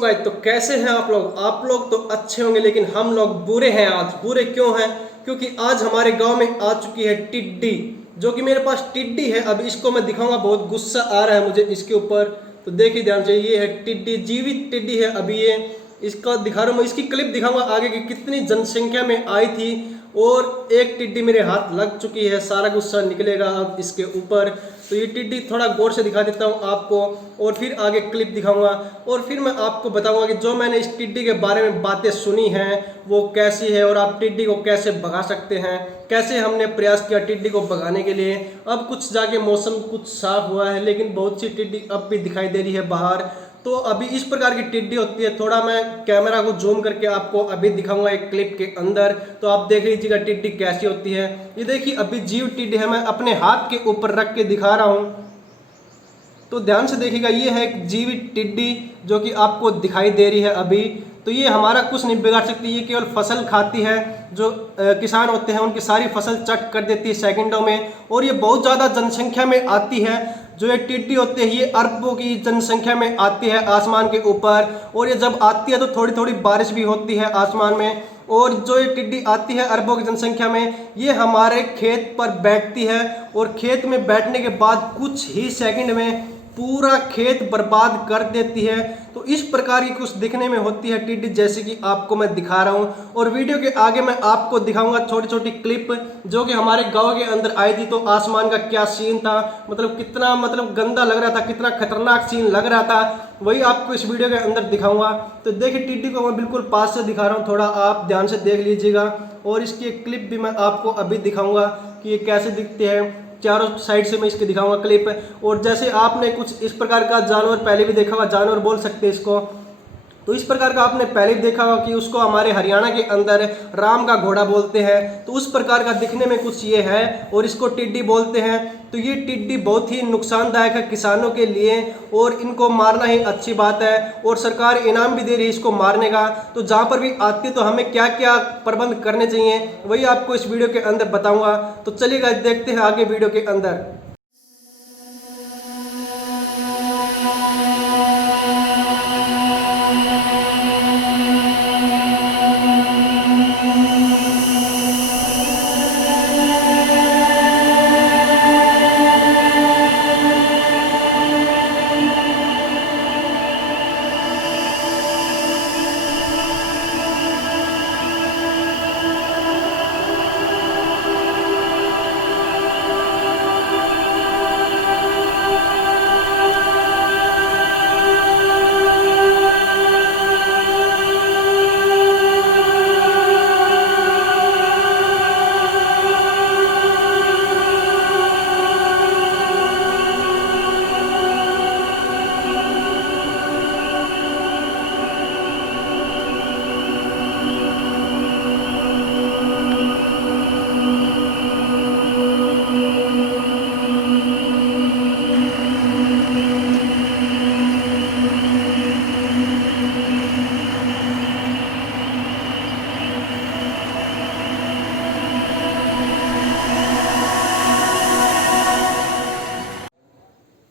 Guys, तो कैसे हैं आप लोग? आप लोग तो अच्छे होंगे, लेकिन हम लोग बुरे हैं। आज बुरे क्यों हैं? क्योंकि आज हमारे गांव में आ चुकी है टिड्डी, जो कि मेरे पास टिड्डी है। अब इसको मैं दिखाऊंगा, बहुत गुस्सा आ रहा है मुझे इसके ऊपर। तो देखिए ध्यान से, ये है टिड्डी, जीवित टिड्डी है। अभी ये इसका दिखा रहा हूँ मैं, इसकी क्लिप दिखाऊंगा आगे की कितनी जनसंख्या में आई थी। और एक टिड्डी मेरे हाथ लग चुकी है, सारा गुस्सा निकलेगा अब इसके ऊपर। तो ये टिड्डी थोड़ा गौर से दिखा देता हूँ आपको, और फिर आगे क्लिप दिखाऊंगा। और फिर मैं आपको बताऊंगा कि जो मैंने इस टिड्डी के बारे में बातें सुनी हैं वो कैसी है, और आप टिड्डी को कैसे भगा सकते हैं, कैसे हमने प्रयास किया टिड्डी को भगाने के लिए। अब कुछ जाके मौसम कुछ साफ हुआ है, लेकिन बहुत सी टिड्डी अब भी दिखाई दे रही है बाहर। तो अभी इस प्रकार की टिड्डी होती है। थोड़ा मैं कैमरा को जूम करके आपको अभी दिखाऊंगा एक क्लिप के अंदर, तो आप देख लीजिएगा टिड्डी कैसी होती है। ये देखिए अभी जीव टिड्डी है, मैं अपने हाथ के ऊपर रख के दिखा रहा हूँ, तो ध्यान से देखिएगा। ये है एक जीवित टिड्डी जो कि आपको दिखाई दे रही है अभी। तो ये हमारा कुछ नहीं बिगाड़ सकती, ये केवल फसल खाती है। जो किसान होते हैं उनकी सारी फसल चट कर देती है सेकंडों में। और ये बहुत ज़्यादा जनसंख्या में आती है। जो ये टिड्डी होते हैं ये अरबों की जनसंख्या में आती है आसमान के ऊपर। और ये जब आती है तो थोड़ी थोड़ी बारिश भी होती है आसमान में। और जो ये टिड्डी आती है अरबों की जनसंख्या में, ये हमारे खेत पर बैठती है, और खेत में बैठने के बाद कुछ ही सेकंड में पूरा खेत बर्बाद कर देती है। तो इस प्रकार की कुछ दिखने में होती है टिड्डी, जैसे कि आपको मैं दिखा रहा हूँ। और वीडियो के आगे मैं आपको दिखाऊंगा छोटी छोटी क्लिप जो कि हमारे गांव के अंदर आई थी। तो आसमान का क्या सीन था, मतलब कितना गंदा लग रहा था, कितना खतरनाक सीन लग रहा था, वही आपको इस वीडियो के अंदर दिखाऊंगा। तो देखिए टिड्डी को मैं बिल्कुल पास से दिखा रहा हूँ, थोड़ा आप ध्यान से देख लीजिएगा। और इसकी एक क्लिप भी मैं आपको अभी दिखाऊंगा कि ये कैसे दिखते हैं। चारों साइड से मैं इसके दिखाऊंगा क्लिप। और जैसे आपने कुछ इस प्रकार का जानवर पहले भी देखा होगा, जानवर बोल सकते हैं इसको, तो इस प्रकार का आपने पहले भी देखा होगा कि उसको हमारे हरियाणा के अंदर राम का घोड़ा बोलते हैं। तो उस प्रकार का दिखने में कुछ ये है, और इसको टिड्डी बोलते हैं। तो ये टिड्डी बहुत ही नुकसानदायक है किसानों के लिए, और इनको मारना ही अच्छी बात है। और सरकार इनाम भी दे रही है इसको मारने का। तो जहाँ पर भी आती है तो हमें क्या क्या प्रबंध करने चाहिए वही आपको इस वीडियो के अंदर बताऊंगा। तो चलिएगा देखते हैं आगे वीडियो के अंदर।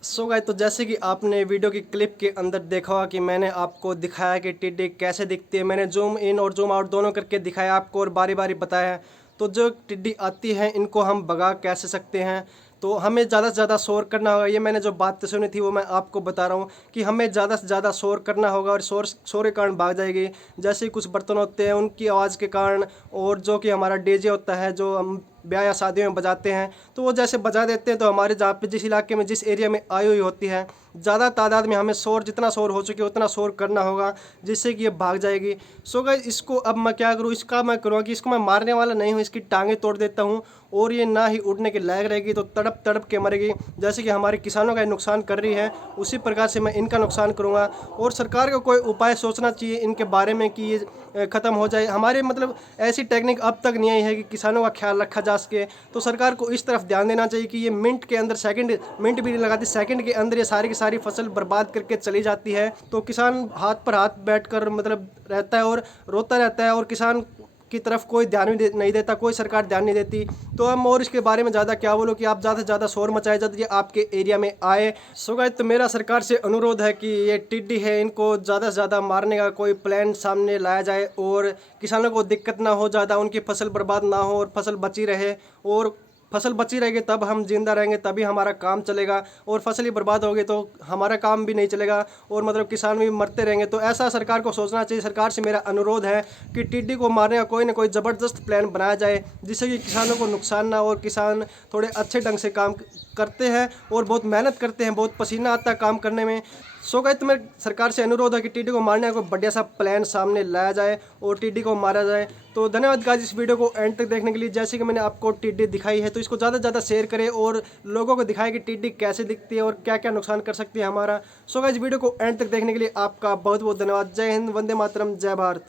सो गाइस, तो जैसे कि आपने वीडियो की क्लिप के अंदर देखा होगा कि मैंने आपको दिखाया कि टिड्डी कैसे दिखती है। मैंने जूम इन और जूम आउट दोनों करके दिखाया आपको, और बारी बारी बताया। तो जो टिड्डी आती है इनको हम भगा कैसे सकते हैं, तो हमें ज़्यादा से ज़्यादा शोर करना होगा। ये मैंने जो बातें सुनी थी वो मैं आपको बता रहा हूँ कि हमें ज़्यादा से ज़्यादा शोर करना होगा, और शोर के कारण भाग जाएगी। जैसे कुछ बर्तन होते हैं उनकी आवाज़ के कारण, और जो कि हमारा डीजे होता है जो हम ब्याह या शादियों में बजाते हैं, तो वो जैसे बजा देते हैं तो हमारे जहाँ पे जिस इलाके में जिस एरिया में आई हुई होती है ज़्यादा तादाद में हमें शोर, जितना शोर हो चुकी है उतना शोर करना होगा, जिससे कि ये भाग जाएगी। सो गाइस, इसको अब मैं क्या करूँ, इसका मैं करूँगा कि इसको मैं मारने वाला नहीं हूँ, इसकी टांगें तोड़ देता हूँ, और ये ना ही उड़ने के लायक रहेगी तो तड़प तड़प के मरेगी। जैसे कि हमारे किसानों का नुकसान कर रही है, उसी प्रकार से मैं इनका नुकसान करूँगा। और सरकार को कोई उपाय सोचना चाहिए इनके बारे में कि ये ख़त्म हो जाए। हमारे ऐसी टेक्निक अब तक नहीं आई है कि किसानों का ख्याल रखा जा सके। तो सरकार को इस तरफ ध्यान देना चाहिए कि ये मिनट के अंदर, मिनट भी नहीं लगाती, सेकंड के अंदर ये सारी की सारी फसल बर्बाद करके चली जाती है। तो किसान हाथ पर हाथ बैठकर रहता है और रोता रहता है, और किसान की तरफ कोई ध्यान भी नहीं देता, कोई सरकार ध्यान नहीं देती। तो हम और इसके बारे में ज़्यादा क्या बोलो कि आप ज़्यादा से ज़्यादा शोर मचाए जब ये आपके एरिया में आए। सो गाइस, तो मेरा सरकार से अनुरोध है कि ये टिड्डी है इनको ज़्यादा से ज़्यादा मारने का कोई प्लान सामने लाया जाए और किसानों को दिक्कत ना हो, ज़्यादा उनकी फसल बर्बाद ना हो और फसल बची रहे। और फसल बची रहेगी तब हम जिंदा रहेंगे, तभी हमारा काम चलेगा। और फसल ही बर्बाद होगी तो हमारा काम भी नहीं चलेगा और मतलब किसान भी मरते रहेंगे। तो ऐसा सरकार को सोचना चाहिए। सरकार से मेरा अनुरोध है कि टिड्डी को मारने का कोई ना कोई ज़बरदस्त प्लान बनाया जाए जिससे कि किसानों को नुकसान ना हो और किसान थोड़े अच्छे ढंग से काम करते हैं और बहुत मेहनत करते हैं, बहुत पसीना आता है काम करने में। सो गाइस, तो मेरे सरकार से अनुरोध है कि टिड्डी को मारने का कोई बढ़िया सा प्लान सामने लाया जाए और टिड्डी को मारा जाए। तो धन्यवाद गाइस इस वीडियो को एंड तक देखने के लिए। जैसे कि मैंने आपको टिड्डी दिखाई है तो इसको ज़्यादा से ज़्यादा शेयर करें और लोगों को दिखाएं कि टिड्डी कैसे दिखती है और क्या क्या नुकसान कर सकती है हमारा। सो गाइस, वीडियो को एंड तक देखने के लिए आपका बहुत बहुत धन्यवाद। जय हिंद, वंदे मातरम, जय भारत।